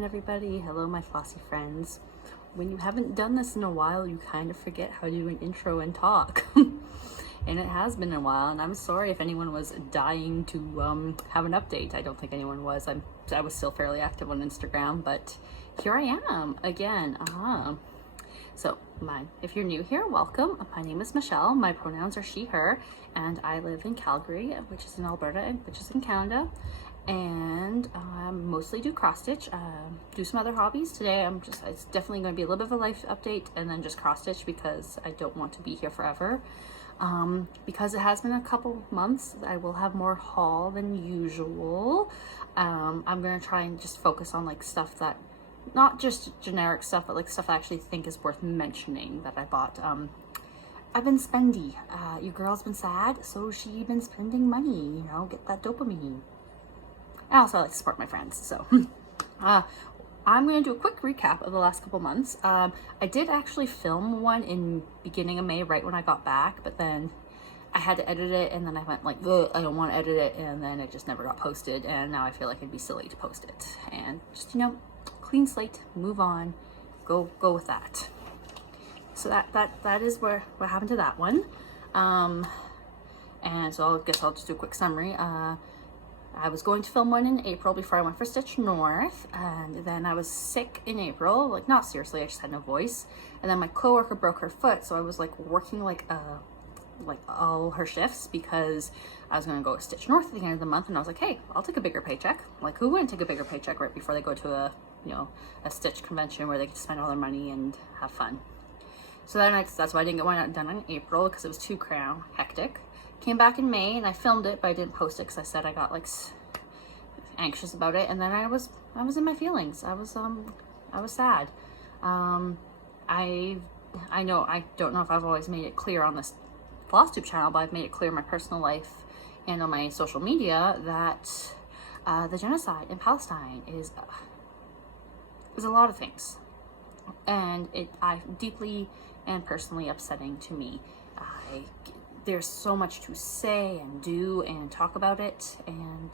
again, everybody. Hello, my flossy friends. When you haven't done this in a while, you kind of forget how to do an intro and talk. And it has been a while, and I'm sorry if anyone was dying to have an update. I don't think anyone was. I was still fairly active on Instagram, but here I am again. So if you're new here, welcome. My name is Michelle. My pronouns are she, her, and I live in Calgary, which is in Alberta, which is in Canada. And mostly do cross stitch, do some other hobbies. Today it's definitely going to be a little bit of a life update and then just cross stitch because I don't want to be here forever. Because it has been a couple months, I will have more haul than usual. I'm going to try and just focus on like stuff that, not just generic stuff, but like stuff I actually think is worth mentioning that I bought. I've been spendy. Your girl's been sad, so she been spending money, you know, get that dopamine. I also like to support my friends, so I'm going to do a quick recap of the last couple months. I did actually film one in beginning of May, right when I got back, but then I had to edit it, and then I went like, I don't want to edit it, and then it just never got posted, and now I feel like it'd be silly to post it. And just, you know, clean slate, move on, go with that. So that is what happened to that one. And so I guess I'll just do a quick summary. I was going to film one in April before I went for Stitch North, and then I was sick in April, like not seriously, I just had no voice. And then my coworker broke her foot, so I was like working like all her shifts because I was gonna go to Stitch North at the end of the month, and I was like, hey, I'll take a bigger paycheck. Like, who wouldn't take a bigger paycheck right before they go to a Stitch convention where they get to spend all their money and have fun? So then that's why I didn't get one done in April, because it was too hectic. Came back in May and I filmed it, but I didn't post it because I said I got like anxious about it, and then I was in my feelings. I was sad. I don't know if I've always made it clear on this Flosstube channel, but I've made it clear in my personal life and on my social media that the genocide in Palestine is a lot of things, and I deeply and personally upsetting to me. There's so much to say and do and talk about it, and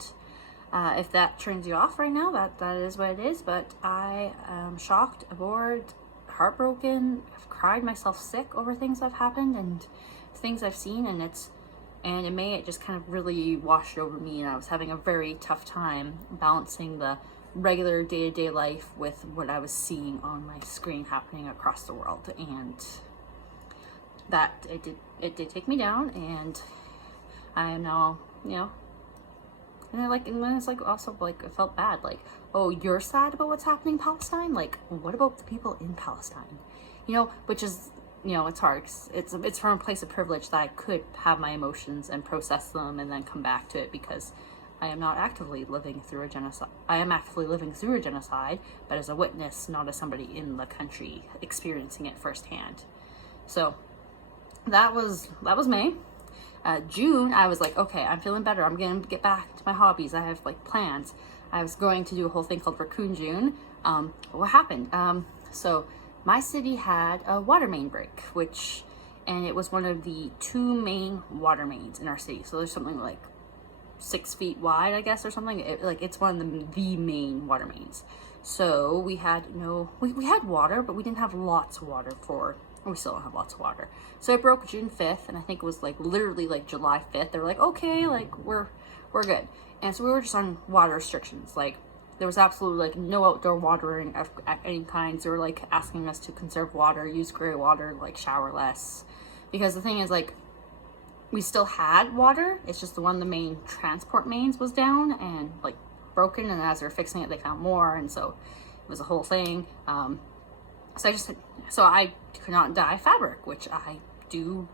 if that turns you off right now, that is what it is. But I am shocked, bored, heartbroken. I've cried myself sick over things that have happened and things I've seen, and in May it just kind of really washed over me, and I was having a very tough time balancing the regular day-to-day life with what I was seeing on my screen happening across the world, and that it did take me down, and I am now, you know, and then it's like also like I felt bad, like, oh, you're sad about what's happening in Palestine, like what about the people in Palestine, you know, which is, you know, it's hard. It's from a place of privilege that I could have my emotions and process them and then come back to it, because I am not actively living through a genocide. I am actively living through a genocide, but as a witness, not as somebody in the country experiencing it firsthand. So that was May. June, I was like, okay, I'm feeling better. I'm gonna get back to my hobbies. I have like plans. I was going to do a whole thing called Raccoon June. What happened? So my city had a water main break, and it was one of the 2 main water mains in our city. So there's something like 6 feet wide, I guess, or something. It's one of the main water mains. So we had we had water, but we didn't have lots of water we still don't have lots of water. So it broke June 5th, and I think it was like literally like July 5th. They were like, okay, like we're good. And so we were just on water restrictions. Like there was absolutely like no outdoor watering of any kinds. They were like asking us to conserve water, use gray water, like shower less. Because the thing is, like, we still had water. It's just the one of the main transport mains was down and like broken, and as they were fixing it, they found more, and so it was a whole thing. So I could not dye fabric, which I do.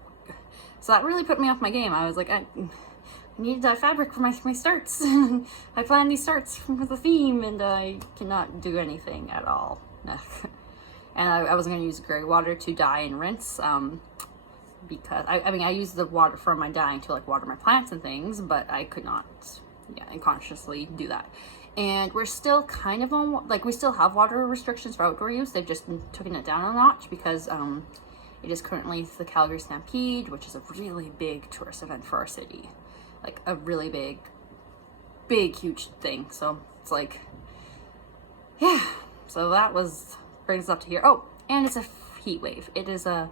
So that really put me off my game. I was like, I need to dye fabric for my starts. I planned these starts with a theme, and I cannot do anything at all. And I wasn't going to use gray water to dye and rinse, because I mean I use the water for my dyeing to like water my plants and things, but I could not, unconsciously do that. And we're still kind of on, like, we still have water restrictions for outdoor use. They've just taken it down a notch because it is currently the Calgary Stampede, which is a really big tourist event for our city, like a really big huge thing. So it's like, yeah, So that brings us up to here. Oh, and it's a heat wave. It is a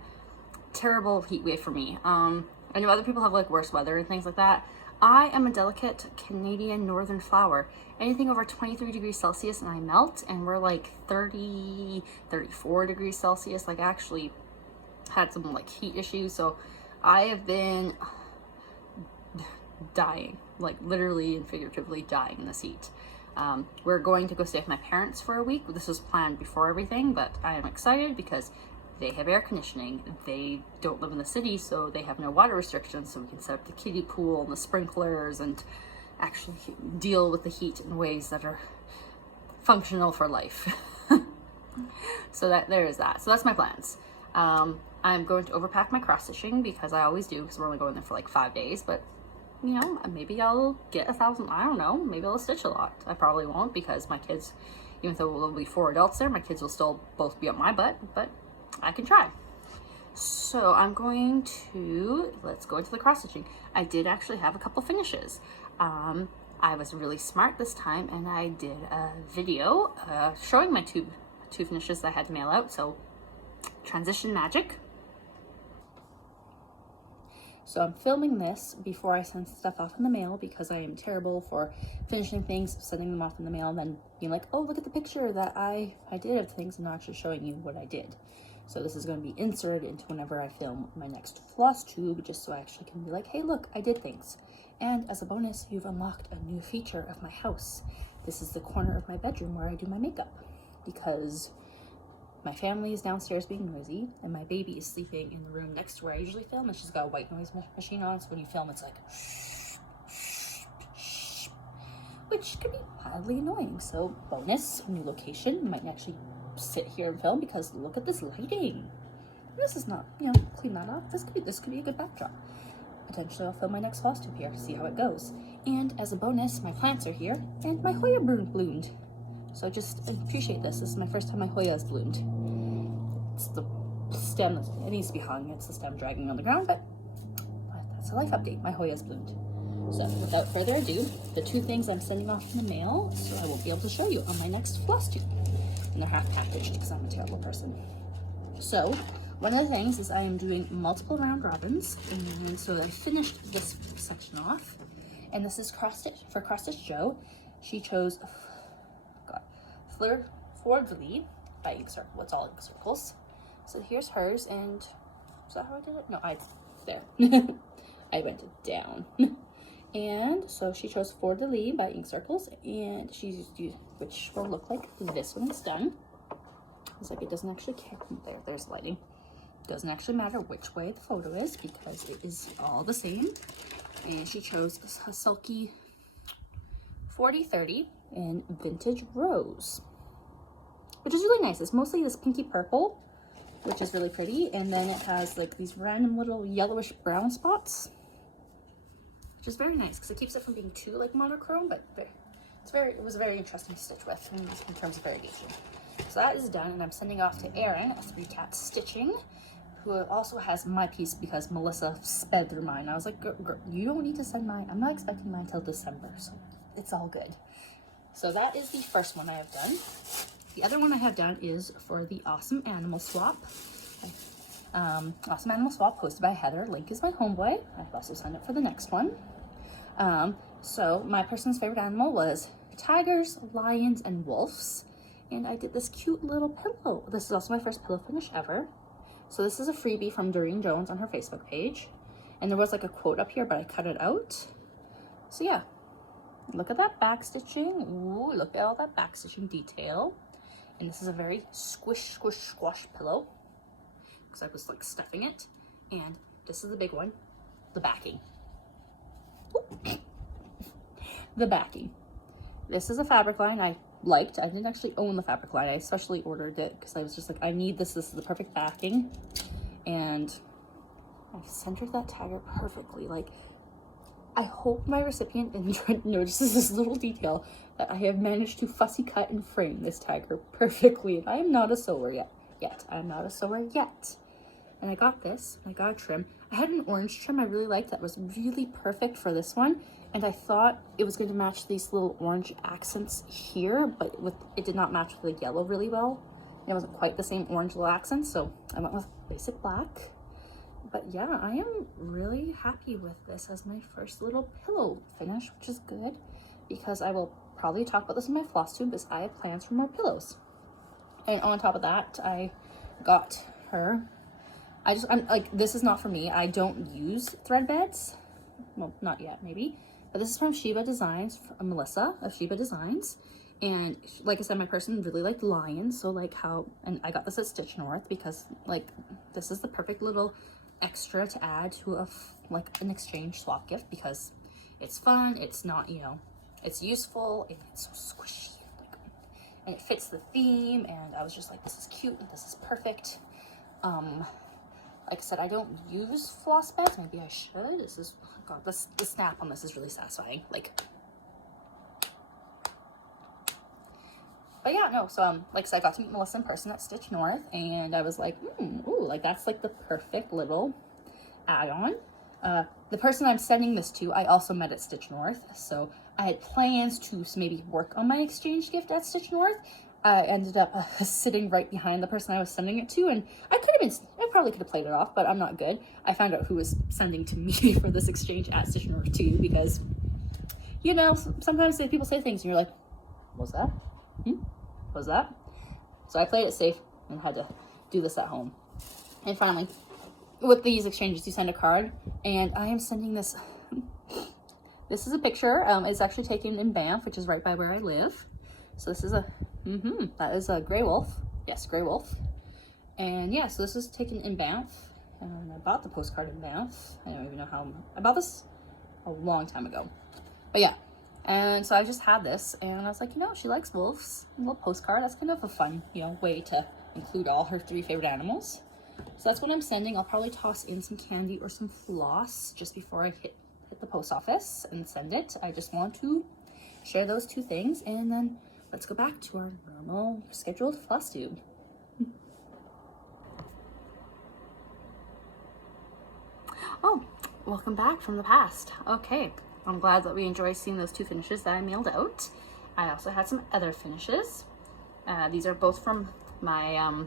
terrible heat wave for me. I know other people have like worse weather and things like that. I am a delicate Canadian northern flower. Anything over 23 degrees Celsius and I melt, and we're like 30, 34 degrees Celsius. Like I actually had some like heat issues, so I have been dying, like literally and figuratively dying in this heat. We're going to go stay with my parents for a week. This was planned before everything, but I am excited because they have air conditioning. They don't live in the city, so they have no water restrictions, so we can set up the kiddie pool and the sprinklers and actually deal with the heat in ways that are functional for life. So there is that. So that's my plans. I'm going to overpack my cross stitching because I always do, because we're only going there for like 5 days, but you know, maybe I'll get 1,000, I don't know, maybe I'll stitch a lot. I probably won't, because my kids, even though there'll be 4 adults there, my kids will still both be up my butt, but I can try. So I'm going to, let's go into the cross stitching. I did actually have a couple finishes. I was really smart this time, and I did a video showing my two finishes that I had to mail out. So transition magic. So I'm filming this before I send stuff off in the mail, because I am terrible for finishing things, sending them off in the mail, and then being like, oh, look at the picture that I did of things, and not actually showing you what I did. So this is going to be inserted into whenever I film my next Flosstube, just so I actually can be like, hey, look, I did things. And as a bonus, you've unlocked a new feature of my house. This is the corner of my bedroom where I do my makeup, because my family is downstairs being noisy, and my baby is sleeping in the room next to where I usually film, and she's got a white noise machine on, so when you film, it's like, which could be mildly annoying. So bonus, new location, you might actually sit here and film, because look at this lighting. This is not, you know, clean that off. This could be a good backdrop. Potentially I'll film my next Flosstube here, see how it goes. And as a bonus, my plants are here, and my Hoya bloomed. So just appreciate this. This is my first time my Hoya has bloomed. It's the stem, it needs to be hung. It's the stem dragging on the ground, but that's a life update. My Hoya has bloomed. So without further ado, the 2 things I'm sending off in the mail, so I won't be able to show you on my next Flosstube. And they're half packaged because I'm a terrible person. So one of the things is I am doing multiple round robins, and so I finished this section off, and this is cross stitch for Cross Stitch Joe. She chose Fleur Fordley by Ink Circle. It's all ink circles. So here's hers, and is that how I did it? No, there. I went down. And so she chose Fleur de Lis by Ink Circles, and she's used, which will look like this when it's done. It's like it doesn't actually care. There's lighting. Doesn't actually matter which way the photo is, because it is all the same. And she chose a Sulky 4030 in Vintage Rose, which is really nice. It's mostly this pinky purple, which is really pretty, and then it has like these random little yellowish brown spots, which is very nice because it keeps it from being too like monochrome, but it was very interesting to stitch with in terms of variegation. So that is done, and I'm sending off to Erin at 3 Cat Stitching, who also has my piece because Melissa sped through mine. I was like, you don't need to send mine. I'm not expecting mine till December, so it's all good. So that is the first one I have done. The other one I have done is for the Awesome Animal Swap. Awesome Animal Swap posted by Heather. Link is my homeboy. I've also signed up for the next one. So my person's favorite animal was tigers, lions, and wolves. And I did this cute little pillow. This is also my first pillow finish ever. So this is a freebie from Doreen Jones on her Facebook page. And there was like a quote up here, but I cut it out. So yeah, look at that back stitching. Ooh, look at all that back stitching detail. And this is a very squish, squish, squash pillow, because I was like stuffing it. And this is the big one, the backing. The backing. This is a fabric line I liked. I didn't actually own the fabric line. I especially ordered it because I was just like, I need this. This is the perfect backing. And I've centered that tiger perfectly. Like, I hope my recipient notices this little detail, that I have managed to fussy cut and frame this tiger perfectly. And I am not a sewer yet. I'm not a sewer yet. And I got this. I got a trim. I had an orange trim I really liked that was really perfect for this one. and I thought it was going to match these little orange accents here, but it did not match with the yellow really well. It wasn't quite the same orange little accents, so I went with basic black. But yeah, I am really happy with this as my first little pillow finish, which is good because I will probably talk about this in my floss tube as I have plans for more pillows. And on top of that, I got her, I'm like, this is not for me. I don't use thread beds. Well, not yet, maybe. But this is from Sheba Designs, from Melissa of Sheba Designs. And like I said, my person really liked lions. So like and I got this at Stitch North because like, this is the perfect little extra to add to like an exchange swap gift because it's fun. It's not, you know, it's useful and it's so squishy. And it fits the theme, and I was just like, this is cute, and this is perfect. Like I said, I don't use floss beds. Maybe I should. This is, oh God, the snap on this is really satisfying. Like, but yeah, no, so, like I said, I got to meet Melissa in person at Stitch North, and I was like, ooh, like, that's, like, the perfect little add-on. The person I'm sending this to, I also met at Stitch North, so I had plans to maybe work on my exchange gift at Stitch North. I ended up sitting right behind the person I was sending it to, and I probably could have played it off, but I'm not good. I found out who was sending to me for this exchange at Stitch North too, because, you know, sometimes people say things and you're like, what's that? What's that? So I played it safe and had to do this at home. And finally, with these exchanges, you send a card, and I am sending this. This is a picture. It's actually taken in Banff, which is right by where I live. So this is that is a gray wolf. Yes, gray wolf. And yeah, so this is taken in Banff. I bought the postcard in Banff. I don't even know how. I bought this a long time ago. But yeah. And so I just had this, and I was like, you know, she likes wolves. A little postcard. That's kind of a fun, you know, way to include all her 3 favorite animals. So that's what I'm sending. I'll probably toss in some candy or some floss just before I hit the post office and send it. I just want to share those 2 things, and then let's go back to our normal scheduled floss tube. Oh, welcome back from the past. Okay, I'm glad that we enjoyed seeing those 2 finishes that I mailed out. I also had some other finishes. These are both from my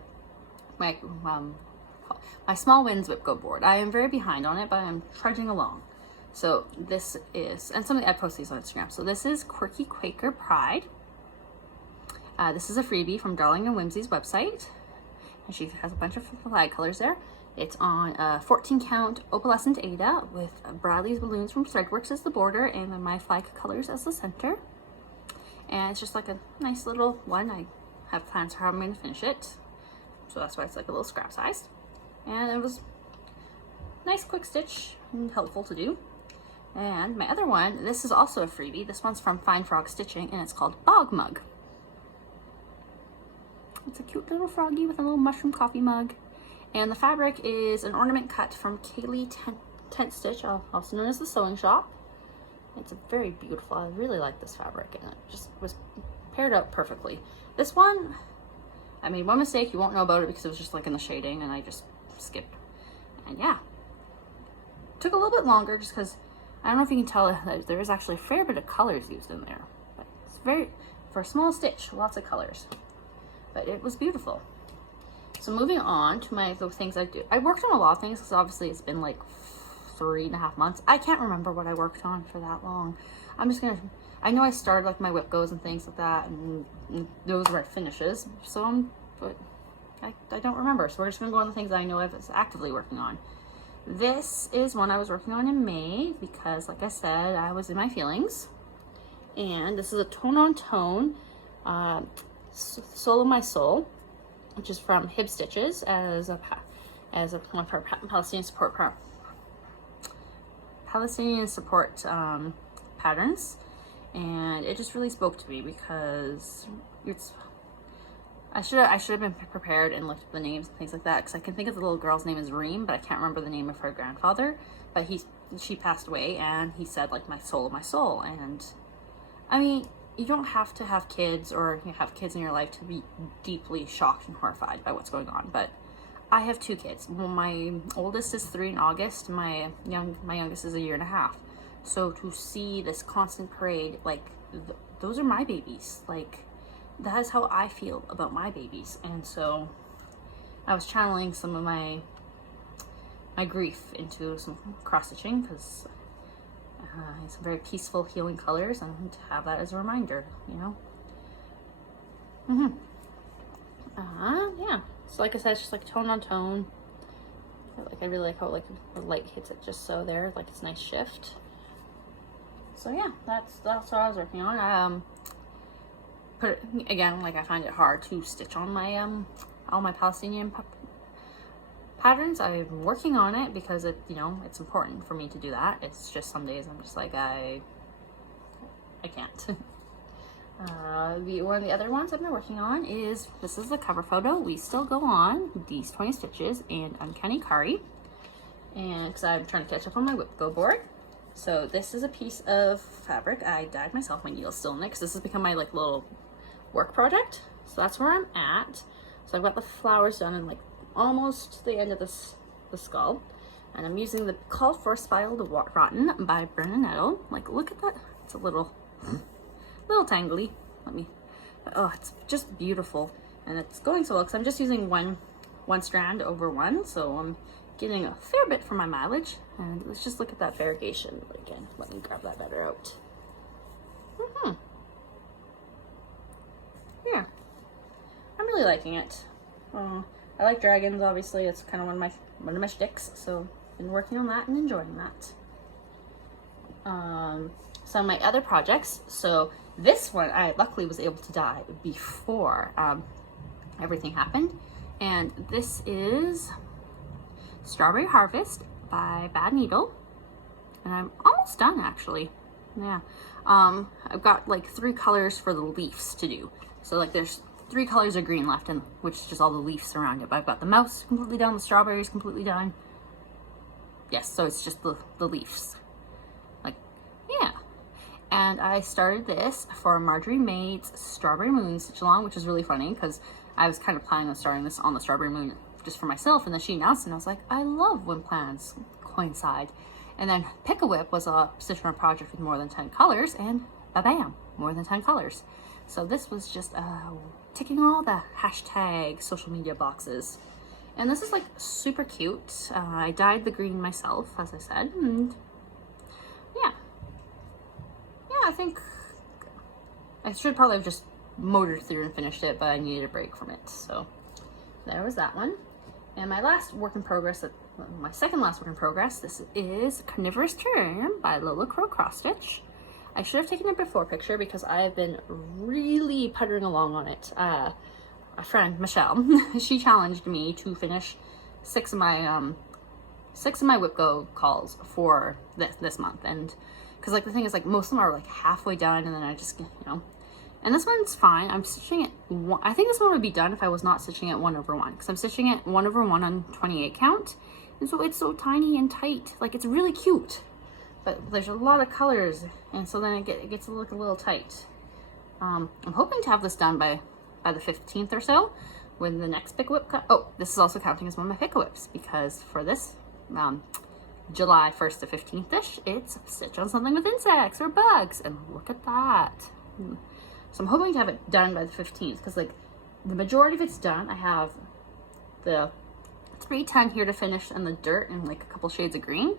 my Small Wins Whip Go board. I am very behind on it, but I'm trudging along. So this is, and something I post these on Instagram. So this is Quirky Quaker Pride. This is a freebie from Darling and Whimsy's website, and she has a bunch of flag colors there. It's on 14 count opalescent Ada with Bradley's balloons from Threadworks as the border, and then my flag colors as the center. And it's just like a nice little one. I have plans for how I'm going to finish it, so that's why it's like a little scrap size. And it was nice, quick stitch, and helpful to do. And my other one, this is also a freebie. This one's from Fine Frog Stitching, and it's called Bog Mug. It's a cute little froggy with a little mushroom coffee mug. And the fabric is an ornament cut from Kaylee Tent Stitch, also known as the Sewing Shop. It's a very beautiful, I really like this fabric, and it just was paired out perfectly. This one, I made one mistake. You won't know about it because it was just like in the shading, and I just skipped. And yeah, it took a little bit longer just because I don't know if you can tell that there is actually a fair bit of colors used in there. But it's very, for a small stitch, lots of colors. But it was beautiful. So moving on to the things I do. I worked on a lot of things because obviously it's been like 3.5 months. I can't remember what I worked on for that long. I know I started like my whip goes and things like that, and those were finishes. So but I don't remember. So we're just gonna go on the things I know I was actively working on. This is one I was working on in May because, like I said, I was in my feelings. And this is a tone on tone, Soul of My Soul, which is from Hib Stitches as one of her Palestinian support patterns, and it just really spoke to me because I should have been prepared and looked at the names and things like that, because I can think of the little girl's name is Reem, but I can't remember the name of her grandfather. But she passed away, and he said like my soul of my soul. And I mean, you don't have to have kids or have kids in your life to be deeply shocked and horrified by what's going on. But I have 2 kids. Well, my oldest is 3 in August. My youngest is 1.5 years. So to see this constant parade, like those are my babies. Like that is how I feel about my babies. And so I was channeling some of my grief into some cross stitching, because it's very peaceful, healing colors, and to have that as a reminder, you know. Yeah. So like I said, it's just like tone on tone. Like I really like how like the light hits it just so there, like it's a nice shift. So yeah, that's what I was working on. Again, like I find it hard to stitch on my all my Palestinian patterns. I'm working on it because it, you know, it's important for me to do that. It's just some days I'm just like I can't. One of the other ones I've been working on is, this is the cover photo. We still go on these 20 stitches and Uncanny Kari, and because I'm trying to catch up on my whip go board. So this is a piece of fabric I dyed myself. My needle's still in it because this has become my like little work project. So that's where I'm at. So I've got the flowers done and like almost the end of the skull, and I'm using the Called for Spiral to Rotten by Bernadette. Like look at that, it's a little tangly. Oh, it's just beautiful, and it's going so well because I'm just using one strand over one, so I'm getting a fair bit for my mileage. And let's just look at that variegation again. Let me grab that better out. Yeah, I'm really liking it. I like dragons, obviously. It's kind of one of my shticks, so been working on that and enjoying that. Some of my other projects. So this one I luckily was able to dye before everything happened, and this is Strawberry Harvest by Bad Needle, and I'm almost done actually. Yeah, I've got like 3 colors for the leaves to do. So like there's 3 colors of green left, and which is just all the leaves around it. But I've got the mouse completely done, the strawberries completely done. Yes, so it's just the leaves. Like, yeah. And I started this for Marjorie Maid's Strawberry Moon Stitch Along, which is really funny because I was kind of planning on starting this on the Strawberry Moon just for myself, and then she announced it, and I was like, I love when plans coincide. And then Pick a Whip was a stitch on a project with more than 10 colors, and bam, more than 10 colors. So this was just ticking all the hashtag social media boxes. And this is like super cute. I dyed the green myself, as I said, and yeah, I think I should probably have just motored through and finished it, but I needed a break from it. So there was that one. And my last work in progress, my second last work in progress, this is Carnivorous Terrarium by Lola Crow Cross Stitch. I should have taken a before picture because I have been really puttering along on it. A friend, Michelle, she challenged me to finish 6 of my whip go calls for this month. And because like the thing is, like most of them are like halfway done, and then I just, you know, and this one's fine. I'm stitching it I think this one would be done if I was not stitching it 1 over 1, because I'm stitching it 1 over 1 on 28 count, and so it's so tiny and tight. Like it's really cute, but there's a lot of colors, and so then it gets to look a little tight. I'm hoping to have this done by the 15th or so, when the next pick whip oh, this is also counting as one of my pick whips, because for this July 1st to 15th-ish, it's stitch on something with insects or bugs, and look at that. So I'm hoping to have it done by the 15th, because like the majority of it's done. I have the 310 here to finish, and the dirt, and like a couple shades of green.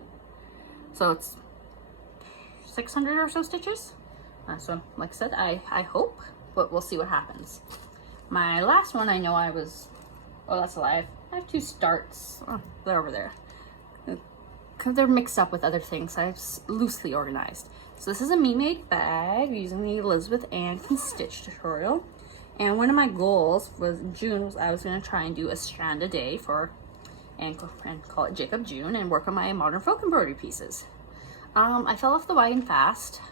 So it's 600 or so stitches. So like I said, I hope, but we'll see what happens. My last one, I know I was, oh, that's a lie. I have 2 starts. Oh, they're over there. Because they're mixed up with other things, I've loosely organized. So this is a Me-Made bag using the Elizabeth Ann Can Stitch tutorial. And one of my goals was June was I was going to try and do a strand a day and call it Jacob June, and work on my modern folk embroidery pieces. I fell off the wagon fast.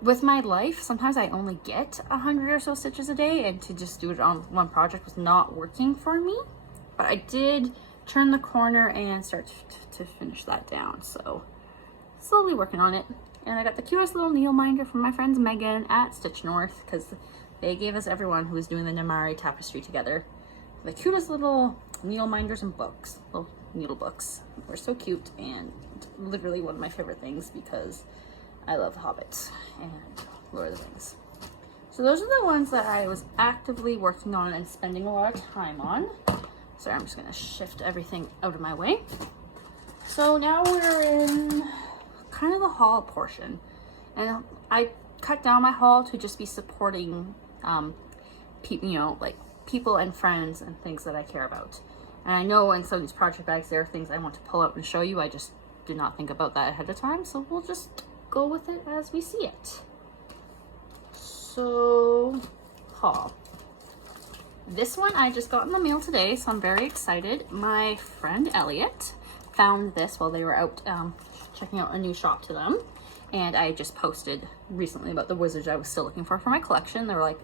With my life, sometimes I only get 100 or so stitches a day, and to just do it on one project was not working for me. But I did turn the corner and start to finish that down. So slowly working on it. And I got the cutest little needle minder from my friends Megan at Stitch North, because they gave us, everyone who was doing the Namari tapestry together, the cutest little needle minders and books. Well, needle books. They're so cute and literally one of my favorite things because I love The Hobbit and Lord of the Rings. So those are the ones that I was actively working on and spending a lot of time on. So I'm just gonna shift everything out of my way. So now we're in kind of the haul portion. And I cut down my haul to just be supporting people, you know, like people and friends and things that I care about. And I know in some of these project bags there are things I want to pull out and show you. I just did not think about that ahead of time, so we'll just go with it as we see it. So, haul. This one I just got in the mail today, so I'm very excited. My friend Elliot found this while they were out checking out a new shop to them. And I just posted recently about the wizards I was still looking for my collection. They were like,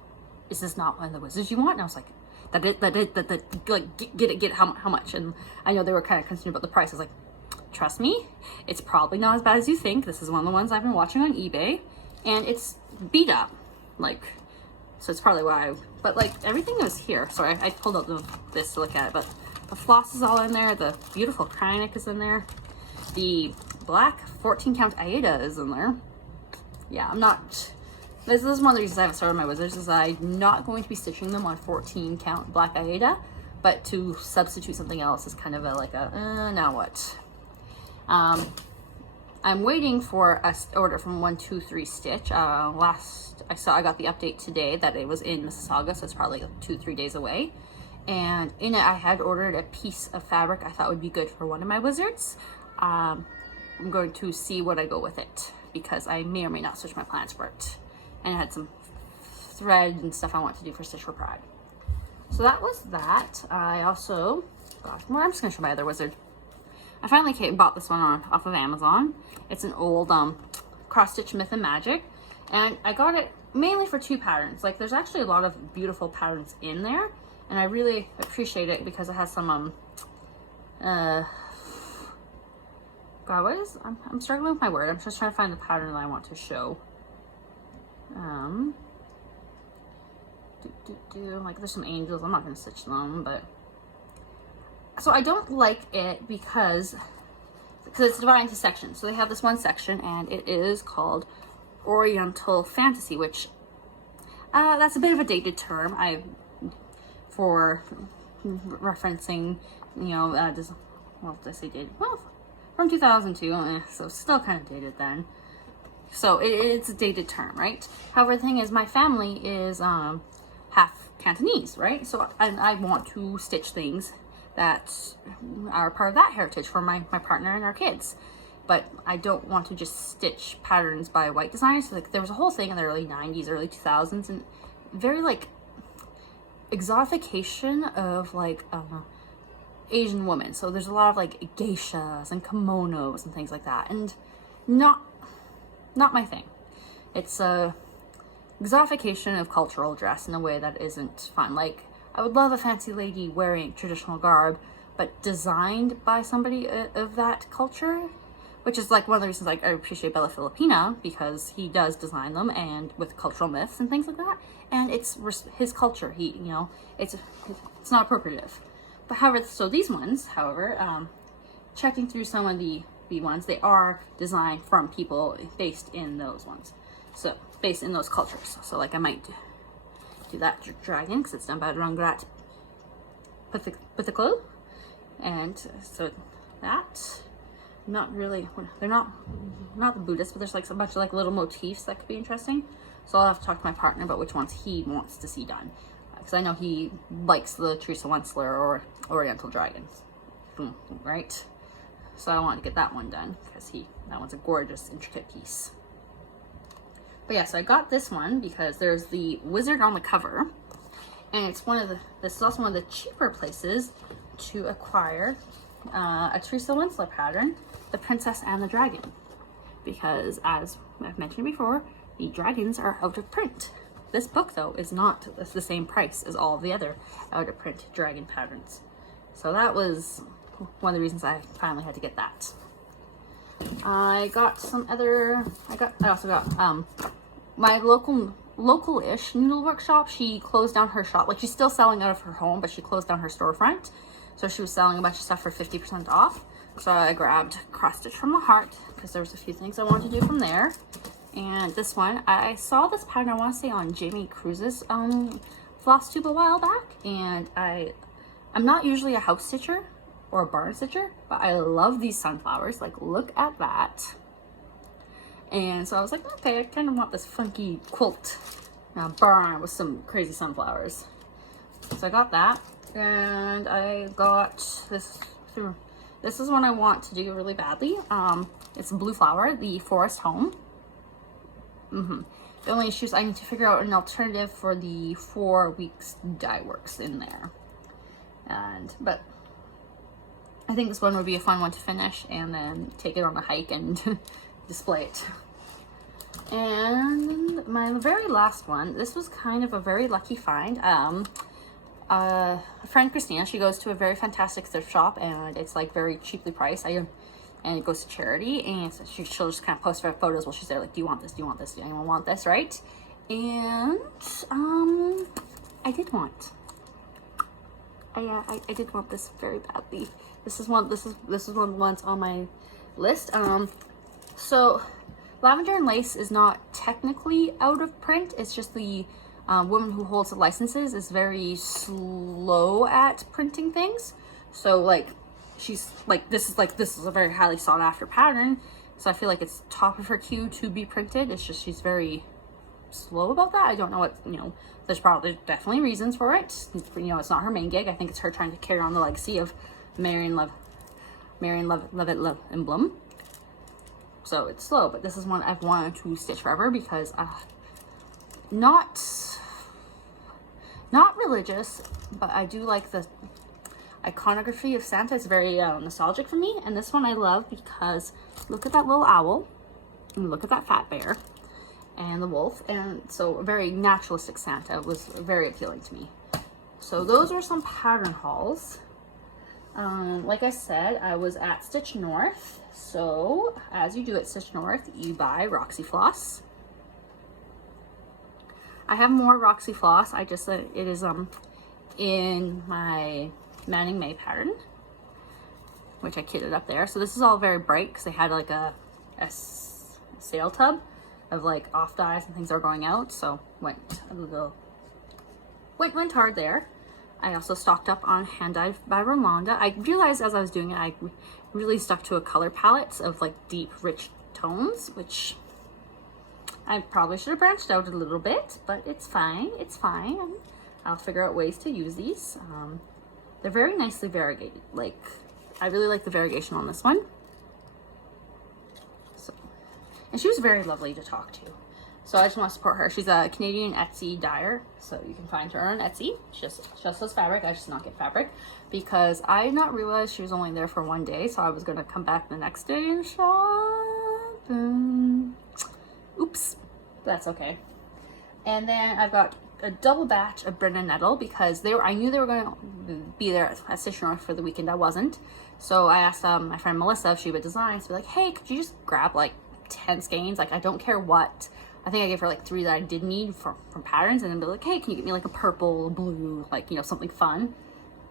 is this not one of the wizards you want? And I was like, get it, how much? And I know they were kind of concerned about the price. I was like, trust me, it's probably not as bad as you think. This is one of the ones I've been watching on eBay, and it's beat up, like, so it's probably why. But like everything is here. Sorry, I pulled out this to look at it, but the floss is all in there. The beautiful Krynic is in there. The black 14 count Aida is in there. Yeah, I'm not. This is one of the reasons I haven't started my wizards, is I'm not going to be stitching them on 14 count black Aida, but to substitute something else is kind of now what? I'm waiting for a order from 123 Stitch. I got the update today that it was in Mississauga, so it's probably like 2-3 days away. And in it, I had ordered a piece of fabric I thought would be good for one of my wizards. I'm going to see what I go with it, because I may or may not switch my plans for it. And I had some thread and stuff I want to do for Stitch for Pride. So that was that. I also got, well, I'm just gonna show my other wizard. I finally bought this one off of Amazon. It's an old cross stitch Myth and Magic, and I got it mainly for 2 patterns. Like, there's actually a lot of beautiful patterns in there, and I really appreciate it because it has some God, I'm struggling with my word. I'm just trying to find the pattern that I want to show. Like, there's some angels. I'm not gonna stitch them, but so I don't like it because it's divided into sections. So they have this one section, and it is called Oriental Fantasy, which that's a bit of a dated term. For referencing, you know, well, did I say dated? Well, from 2002, so still kind of dated then. So it's a dated term, right? However, the thing is, my family is half Cantonese, right? So I want to stitch things that are part of that heritage for my partner and our kids. But I don't want to just stitch patterns by white designers. So, like, there was a whole thing in the early 90s, early 2000s, and very, like, exotification of, like, Asian women. So there's a lot of, like, geishas and kimonos and things like that. And not my thing. It's a exotification of cultural dress in a way that isn't fun. Like, I would love a fancy lady wearing traditional garb, but designed by somebody of that culture, which is like one of the reasons, like, I appreciate Bella Filipina, because he does design them and with cultural myths and things like that. And it's his culture. He, you know, it's not appropriative. But however, so these ones, however, checking through some of the ones, they are designed from people based in those ones. So based in those cultures. So like I might do that dragon because it's done by Rangrat Pithaklo. And so that, not really, they're not the Buddhist, but there's like a bunch of like little motifs that could be interesting. So I'll have to talk to my partner about which ones he wants to see done. Because I know he likes the Teresa Wensler or Oriental Dragons, right? So I want to get that one done because that one's a gorgeous, intricate piece. But yeah, so I got this one because there's the wizard on the cover, and it's this is also one of the cheaper places to acquire a Teresa Wensler pattern, the Princess and the Dragon, because as I've mentioned before, the dragons are out of print. This book, though, is not the same price as all the other out of print dragon patterns. So that was one of the reasons I finally had to get that. I got some other, I also got my local-ish noodle workshop. She closed down her shop. Like, she's still selling out of her home, but she closed down her storefront. So she was selling a bunch of stuff for 50% off. So I grabbed Cross Stitch from the Heart because there was a few things I wanted to do from there. And this one, I saw this pattern, I want to say on Jamie Cruz's Flosstube a while back. And I'm not usually a house stitcher or a barn stitcher, but I love these sunflowers. Like, look at that. And so I was like, okay, I kind of want this funky quilt barn with some crazy sunflowers. So I got that. And I got this through. This is one I want to do really badly. It's a blue flower, the Forest Home. The only issue is I need to figure out an alternative for the 4 weeks dye works in there. But I think this one would be a fun one to finish and then take it on a hike and display it. And my very last one, this was kind of a very lucky find. A friend Christina, she goes to a very fantastic thrift shop and it's like very cheaply priced. And it goes to charity, and so she'll just kind of post her photos while she's there, like, do you want this? Do you want this? Do anyone want this? Right? And I did want. I did want this very badly. This is one of the ones on my list. So Lavender and Lace is not technically out of print. It's just the woman who holds the licenses is very slow at printing things. So like she's like, this is a very highly sought after pattern. So I feel like it's top of her queue to be printed. It's just she's very slow about that. I don't know what, there's definitely reasons for it. It's not her main gig. I think it's her trying to carry on the legacy of Marion Levitt and Bloom. So it's slow, but this is one I've wanted to stitch forever because not religious, but I do like the iconography of Santa. It's very nostalgic for me, and this one I love because look at that little owl and look at that fat bear and the wolf, and so a very naturalistic Santa was very appealing to me. So those were some pattern hauls. Like I said, I was at Stitch North. So as you do at Stitch North, you buy Roxy Floss. I have more Roxy Floss. I just it is in my Manning May pattern, which I kitted up there. So this is all very bright because they had like a sale tub of like off dyes and things that are going out. So went hard there. I also stocked up on Hand Dyed by Rolanda. I realized as I was doing it, I really stuck to a color palette of like deep, rich tones, which I probably should have branched out a little bit, but it's fine. It's fine. I'll figure out ways to use these. They're very nicely variegated. Like, I really like the variegation on this one. So, and she was very lovely to talk to. So I just want to support her. She's a Canadian Etsy dyer, so you can find her on Etsy. She just sells fabric. I just not get fabric because I did not realize she was only there for 1 day, so I was going to come back the next day and shop. Oops, that's okay. And then I've got a double batch of Brenda Nettle because I knew they were going to be there at Stitch North for the weekend. I wasn't, so I asked my friend Melissa if she would design to be like, hey, could you just grab like 10 skeins? Like, I don't care what. I think I gave her like 3 that I did need from patterns, and then be like, hey, can you get me like a purple, blue, like, something fun,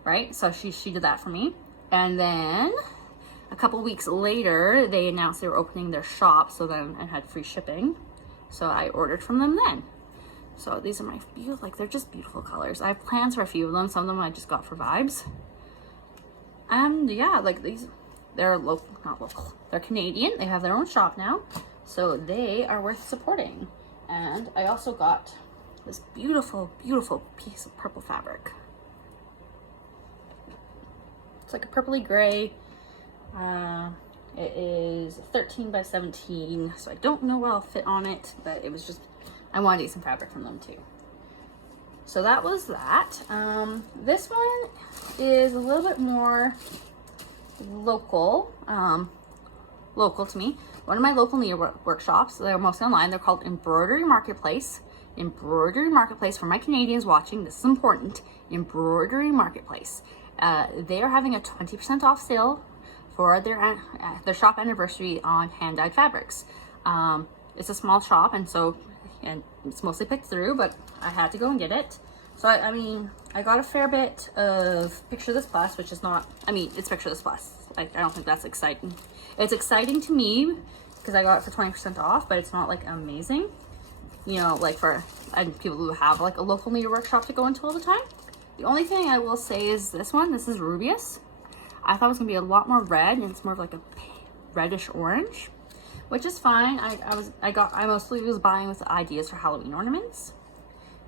right? So she did that for me. And then a couple weeks later, they announced they were opening their shop, so then I had free shipping. So I ordered from them then. So these are my beautiful, like, they're just beautiful colors. I have plans for a few of them. Some of them I just got for vibes. And yeah, like these, they're local, not local. They're Canadian. They have their own shop now. So they are worth supporting. And I also got this beautiful, beautiful piece of purple fabric. It's like a purpley gray. It is 13 by 17, so I don't know what I'll fit on it, but it was just, I wanted to get some fabric from them too. So that was that. This one is a little bit more local, local to me. One of my local workshops, they're mostly online, they're called Embroidery Marketplace. Embroidery Marketplace, for my Canadians watching, this is important, Embroidery Marketplace. They are having a 20% off sale for their shop anniversary on hand-dyed fabrics. It's a small shop, and it's mostly picked through, but I had to go and get it. So I mean, I got a fair bit of Picture This Plus, which is not, I mean, it's Picture This Plus. Like, I don't think that's exciting. It's exciting to me because I got it for 20% off, but it's not like amazing. You know, like for people who have like a local media workshop to go into all the time. The only thing I will say is this one. This is Rubius. I thought it was gonna be a lot more red, and it's more of like a reddish orange, which is fine. I mostly was buying with ideas for Halloween ornaments,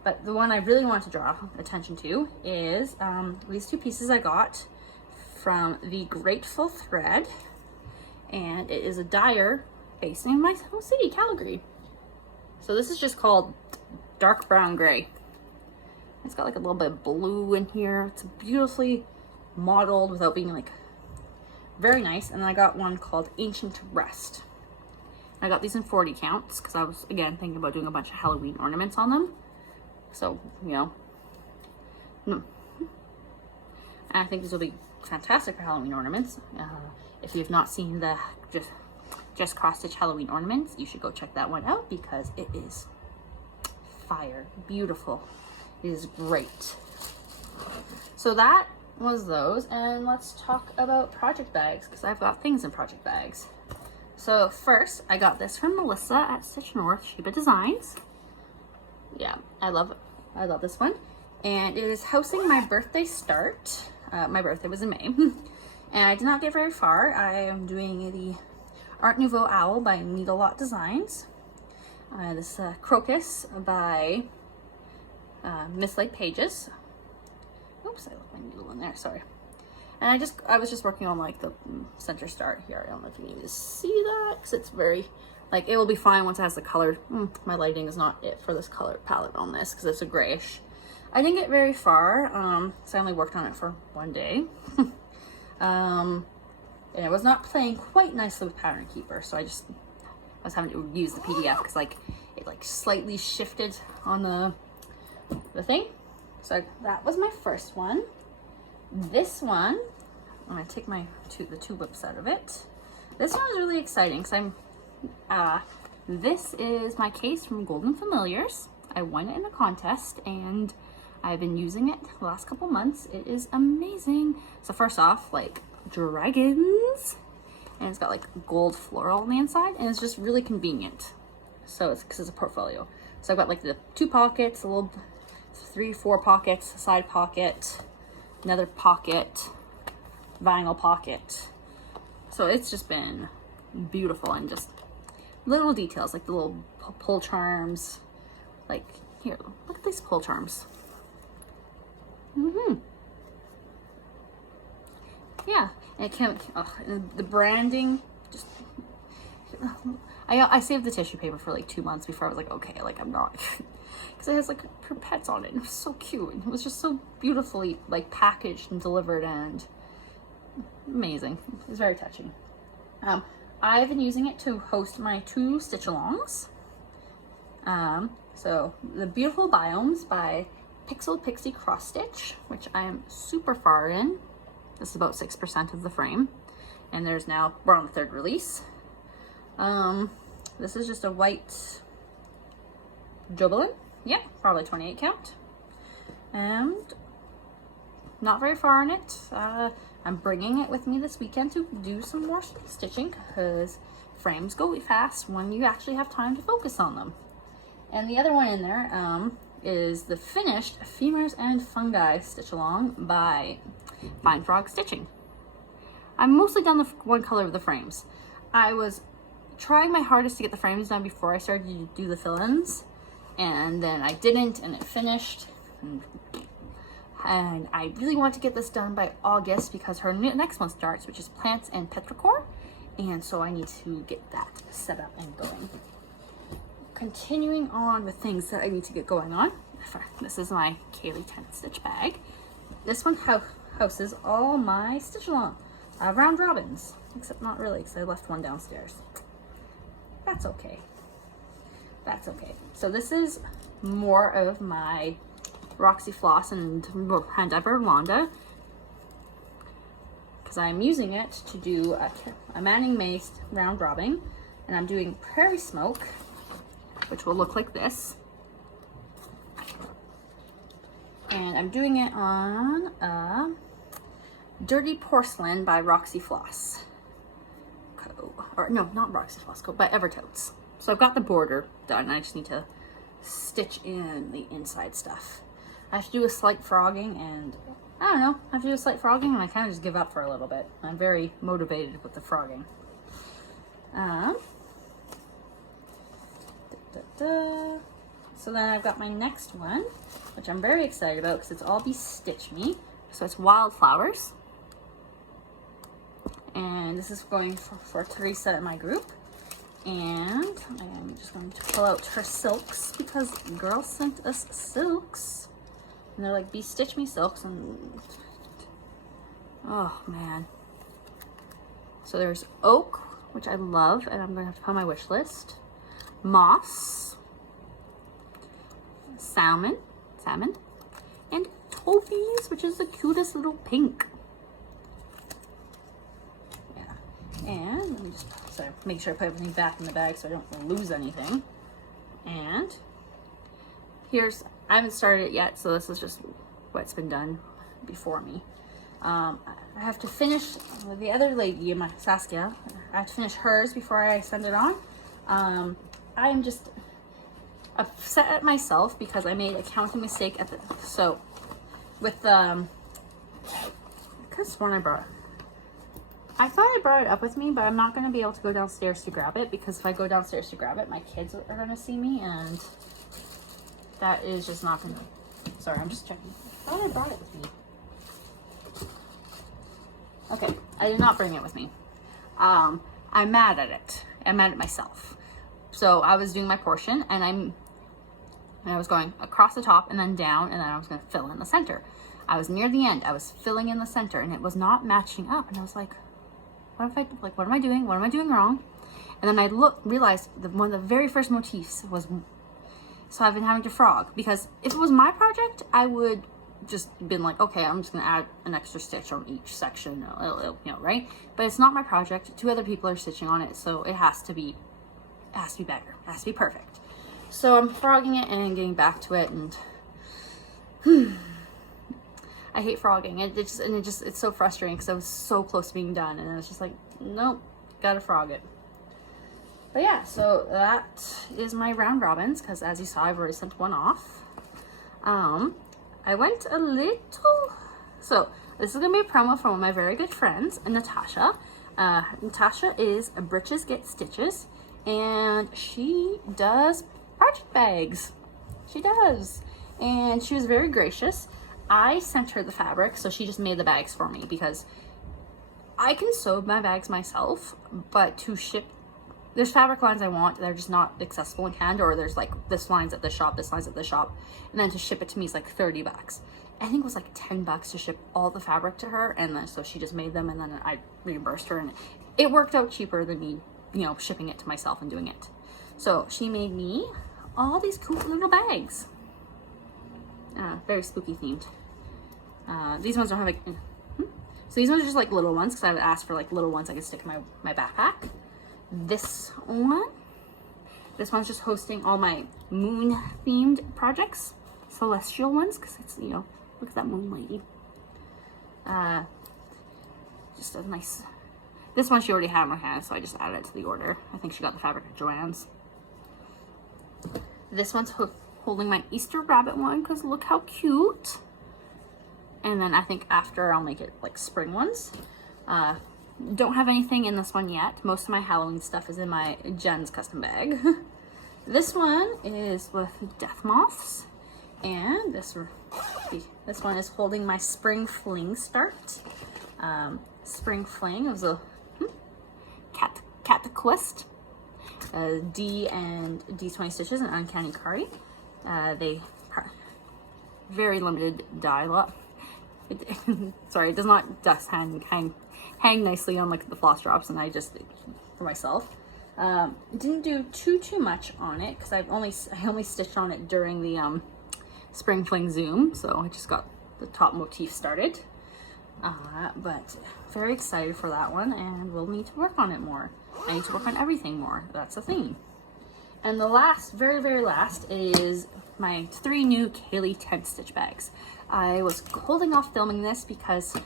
but the one I really want to draw attention to is these two pieces I got from the Grateful Thread, and it is a dyer based in my home city, Calgary. So this is just called Dark Brown Gray. It's got like a little bit of blue in here. It's beautifully modeled without being like very nice. And then I got one called Ancient Rest. I got these in 40 counts because I was, again, thinking about doing a bunch of Halloween ornaments on them. So, you know, and I think these will be fantastic for Halloween ornaments. If you've not seen the just cross stitch Halloween ornaments, you should go check that one out because it is fire, beautiful. It is great. So that was those, and let's talk about project bags because I've got things in project bags. So first, I got this from Melissa at Stitch North Sheba Designs. Yeah, I love this one, and it is housing my birthday start. My birthday was in May, and I did not get very far. I am doing the Art Nouveau Owl by Needle Lot Designs. This Crocus by Mislaid Pages. Oops, I left my needle in there, sorry. And I was just working on like the center star here. I don't know if you need to see that because it's very, like, it will be fine once it has the color. My lighting is not it for this color palette on this because it's a grayish. I didn't get very far, so I only worked on it for one day. And it was not playing quite nicely with Pattern Keeper, so I was having to use the PDF because like it like slightly shifted on the thing. So that was my first one. This one, I'm gonna take the two whips out of it. This one is really exciting because this is my case from Golden Familiars. I won it in a contest and I've been using it the last couple months. It is amazing. So first off, like dragons, and it's got like gold floral on the inside, and it's just really convenient. So it's because it's a portfolio. So I've got like the two pockets, a little 3-4 pockets, a side pocket, another pocket, vinyl pocket. So it's just been beautiful, and just little details like the little pull charms. Like here, look at these pull charms. Yeah, and it can, and the branding, just, I saved the tissue paper for like 2 months before I was like, okay, like I'm not, because it has like her pets on it, and it was so cute, and it was just so beautifully like packaged and delivered, and amazing. It was very touching. I've been using it to host my 2 stitch-alongs. So the Beautiful Biomes by Pixel Pixie Cross Stitch, which I am super far in. This is about 6% of the frame, and we're on the 3rd release. This is just a white Jobelin, yeah, probably 28 count, and not very far in it. I'm bringing it with me this weekend to do some more stitching because frames go fast when you actually have time to focus on them. And the other one in there is the finished Femurs and Fungi Stitch Along by Fine Frog Stitching. I'm mostly done the one color of the frames. I was trying my hardest to get the frames done before I started to do the fill-ins, and then I didn't, and it finished. And I really want to get this done by August because her next one starts, which is Plants and Petrichor, and so I need to get that set up and going. Continuing on with things that I need to get going on. This is my Kaylee 10 stitch bag. This one houses all my stitch along round robins, except not really because I left one downstairs. That's okay. That's okay. So this is more of my Roxy Floss and Hand Ever Londa, because I'm using it to do a Manning Mace round robin, and I'm doing Prairie Smoke, which will look like this. And I'm doing it on Dirty Porcelain by Roxy Floss Co. Or no, not Roxy Floss Co. by Evertotes. So I've got the border done. I just need to stitch in the inside stuff. I have to do a slight frogging, and I don't know, I have to do a slight frogging, and I kind of just give up for a little bit. I'm very motivated with the frogging. So then I've got my next one, which I'm very excited about because it's all Be Stitch Me. So it's Wildflowers. And this is going for Teresa in my group. And I'm just going to pull out her silks because girls sent us silks. And they're like Be Stitch Me silks, and oh man. So there's Oak, which I love, and I'm going to have to put on my wish list. Moss, Salmon, and Tobies, which is the cutest little pink. Yeah, and let me just make sure I put everything back in the bag so I don't lose anything. And here's, I haven't started it yet, so this is just what's been done before me. I have to finish the other lady, my Saskia. I have to finish hers before I send it on. I am just upset at myself because I made a counting mistake at the, so with the, because one I brought, I thought I brought it up with me, but I'm not going to be able to go downstairs to grab it because if I go downstairs to grab it, my kids are going to see me, and that is just not going to, sorry, I'm just checking. I thought I brought it with me. Okay, I did not bring it with me. I'm mad at it. I'm mad at myself. So I was doing my portion, and I was going across the top and then down, and then I was going to fill in the center. I was near the end. I was filling in the center, and it was not matching up. And I was like, what am I doing? What am I doing wrong? And then I realized that one of the very first motifs was, so I've been having to frog, because if it was my project, I would just been like, okay, I'm just gonna add an extra stitch on each section, you know, right? But it's not my project. 2 other people are stitching on it, so it has to be better. It has to be perfect. So I'm frogging it and getting back to it, and I hate frogging. It's so frustrating because I was so close to being done, and I was just like, nope, gotta frog it. But yeah, so that is my round robins, because as you saw, I've already sent one off. I went a little, so this is gonna be a promo from one of my very good friends, Natasha. Natasha is a Britches Get Stitches, and she does project bags. She does, and she was very gracious. I sent her the fabric, so she just made the bags for me, because I can sew my bags myself, but to ship, there's fabric lines I want, they're just not accessible in Canada, or there's like this line's at the shop, this line's at the shop, and then to ship it to me is like 30 bucks. I think it was like 10 bucks to ship all the fabric to her, and then so she just made them, and then I reimbursed her, and it worked out cheaper than me, you know, shipping it to myself and doing it. So she made me all these cool little bags. Very spooky themed. These ones don't have like, so these ones are just like little ones, because I would ask for like little ones I could stick in my backpack. This one's just hosting all my moon themed projects, celestial ones, because it's, you know, look at that moon lady. Just a nice, this one she already had in her hand, so I just added it to the order. I think she got the fabric at Joann's. This one's holding my Easter rabbit one, because look how cute. And then I think after I'll make it like spring ones. Don't have anything in this one yet. Most of my Halloween stuff is in my Jen's custom bag. This one is with Death Moths, and this one is holding my Spring Fling start. Spring Fling was a Cataquist, D and D20 stitches and Uncanny Curry. They very limited dye lot. Sorry, it does not dust hang nicely on like the floss drops, and I just, for myself, didn't do too much on it, because I only stitched on it during the Spring Fling Zoom, so I just got the top motif started. But very excited for that one, and we'll need to work on it more. I need to work on everything more. That's the thing. And the last, very, very last is my 3 new Kaylee 10 stitch bags. I was holding off filming this because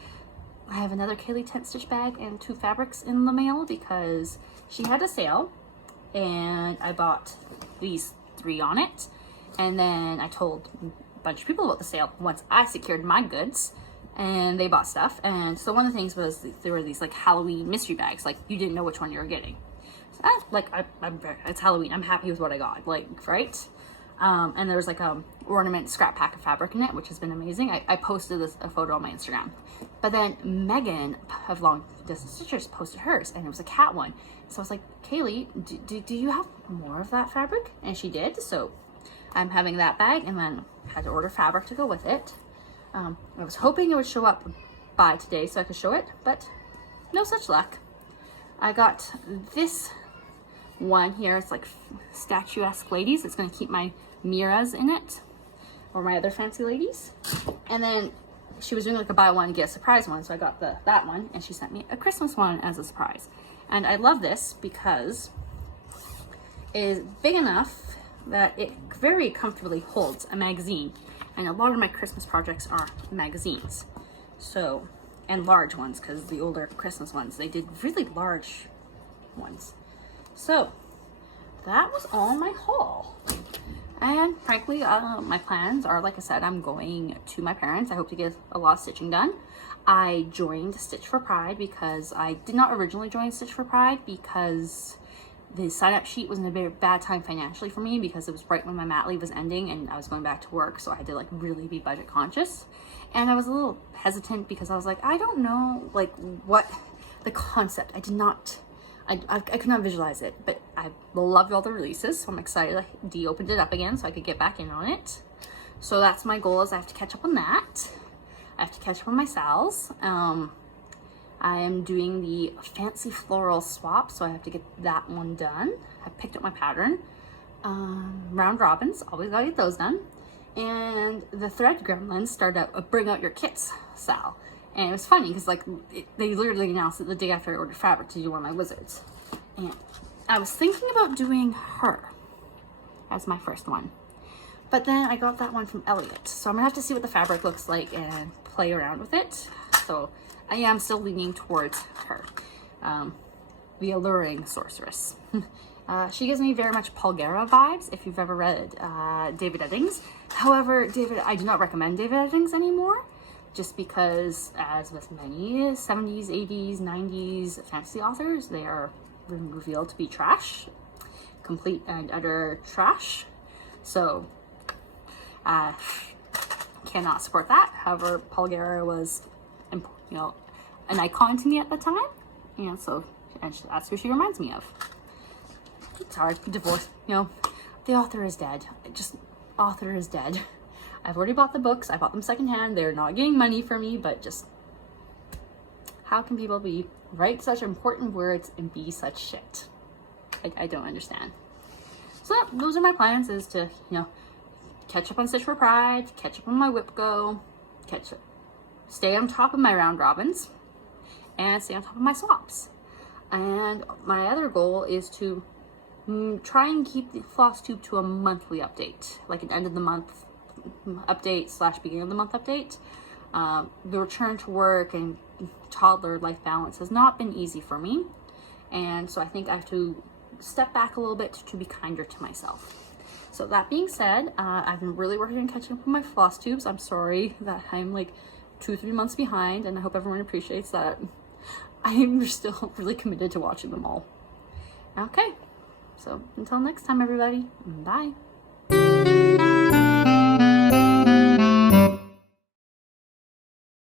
I have another Kaylee 10 stitch bag and 2 fabrics in the mail because she had a sale and I bought these 3 on it. And then I told a bunch of people about the sale once I secured my goods, and they bought stuff. And so one of the things was there were these like Halloween mystery bags, like you didn't know which one you were getting. So it's Halloween, I'm happy with what I got, like, right? And there was like a ornament scrap pack of fabric in it, which has been amazing. I posted a photo on my Instagram. But then Megan of Long Distance Stitchers posted hers, and it was a cat one. So I was like, Kaylee, do you have more of that fabric? And she did. So I'm having that bag, and then had to order fabric to go with it. I was hoping it would show up by today so I could show it, but no such luck. I got this one here. It's like statuesque ladies. It's going to keep my Miras in it, or my other fancy ladies. And then she was doing like a buy one get a surprise one, so I got that one, and she sent me a Christmas one as a surprise. And I love this because it is big enough that it very comfortably holds a magazine, and a lot of my Christmas projects are magazines, so, and large ones, because the older Christmas ones, they did really large ones. So that was all my haul. And frankly, my plans are, like I said, I'm going to my parents. I hope to get a lot of stitching done. I joined Stitch for Pride because I did not originally join Stitch for Pride because the sign-up sheet was in a very bad time financially for me, because it was right when my mat leave was ending and I was going back to work, so I had to like really be budget conscious. And I was a little hesitant because I was like, I don't know like what the concept, I could not visualize it, but I loved all the releases, so I'm excited I de-opened it up again so I could get back in on it. So that's my goal, is I have to catch up on that. I have to catch up on my sales. I am doing the fancy floral swap, so I have to get that one done. I picked up my pattern. Round robins, always gotta get those done. And the thread gremlins started out bring out your kits sale. And it was funny because like they literally announced it the day after I ordered fabric to do one of my wizards. And I was thinking about doing her as my first one. But then I got that one from Elliot. So I'm gonna have to see what the fabric looks like and play around with it. So I am still leaning towards her, the alluring sorceress. She gives me very much Polgara vibes, if you've ever read David Eddings. However, I do not recommend David Eddings anymore, just because, as with many 70s, 80s, 90s fantasy authors, they are revealed to be trash, complete and utter trash. So, cannot support that. However, Polgara was, you know, an icon to me at the time, and so that's who she reminds me of. It's hard, divorce, you know, the author is dead. Author is dead. I've already bought the books. I bought them secondhand. They're not getting money for me, but just how can people write such important words and be such shit? I don't understand. So those are my plans, is to, you know, catch up on Stitch for Pride, catch up on my Whip Go, stay on top of my round robins, and stay on top of my swaps. And my other goal is to try and keep the Flosstube to a monthly update, like an end of the month update / beginning of the month update. The return to work and toddler life balance has not been easy for me, and so I think I have to step back a little bit to be kinder to myself. So that being said, I've been really working on catching up with my floss tubes. I'm sorry that I'm like 2-3 months behind, and I hope everyone appreciates that. I'm still really committed to watching them all. Okay, so until next time, everybody, bye.